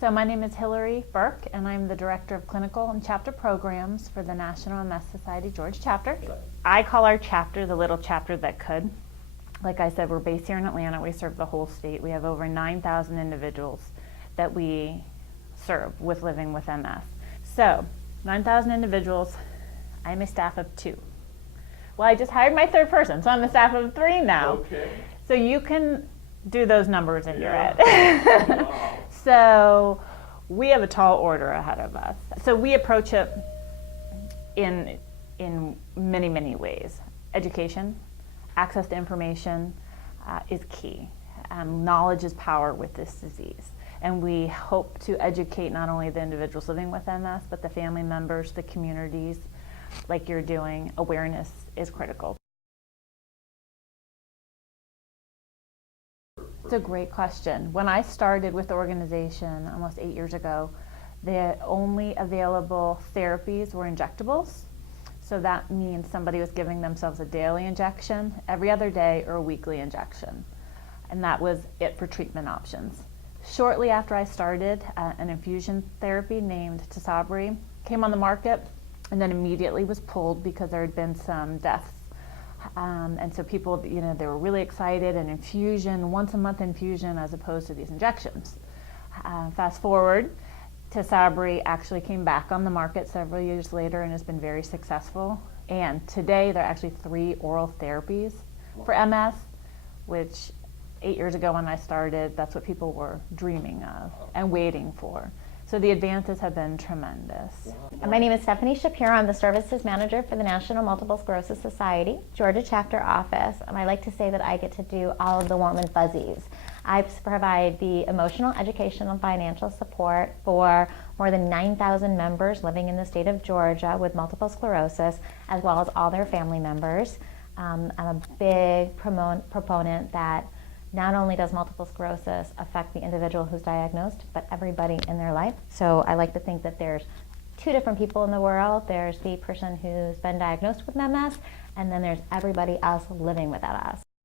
So my name is Hilary Burke, and I'm the Director of Clinical and Chapter Programs for the National MS Society Georgia Chapter. I call our chapter the little chapter that could. Like I said, we're based here in Atlanta. We serve the whole state. We have over 9,000 individuals that we serve with living with MS. So 9,000 individuals. I'm a staff of 2. Well, I just hired my 3rd person, so I'm a staff of 3 now. Okay. So you can do those numbers in your head. Wow. So we have a tall order ahead of us. So we approach it in many, many ways. Education, access to information is key. Knowledge is power with this disease. And we hope to educate not only the individuals living with MS, but the family members, the communities, like you're doing. Awareness is critical. It's a great question. When I started with the organization almost 8 years ago, the only available therapies were injectables. So that means somebody was giving themselves a daily injection, every other day, or a weekly injection. And that was it for treatment options. Shortly after I started, an infusion therapy named Tisabri came on the market and then immediately was pulled because there had been some deaths. And so people, they were really excited, an infusion, once a month infusion as opposed to these injections. Fast forward, Tisabri actually came back on the market several years later and has been very successful. And today there are actually 3 oral therapies for MS, which 8 years ago when I started, that's what people were dreaming of and waiting for. So the advances have been tremendous. My name is Shapiro. I'm the Services Manager for the National Multiple Sclerosis Society, Georgia Chapter Office, and I like to say that I get to do all of the warm and fuzzies. I provide the emotional, educational, and financial support for more than 9,000 members living in the state of Georgia with multiple sclerosis, as well as all their family members. I'm a big proponent that not only does multiple sclerosis affect the individual who's diagnosed, but everybody in their life. So I like to think that there's 2 different people in the world. There's the person who's been diagnosed with MS, and then there's everybody else living with MS.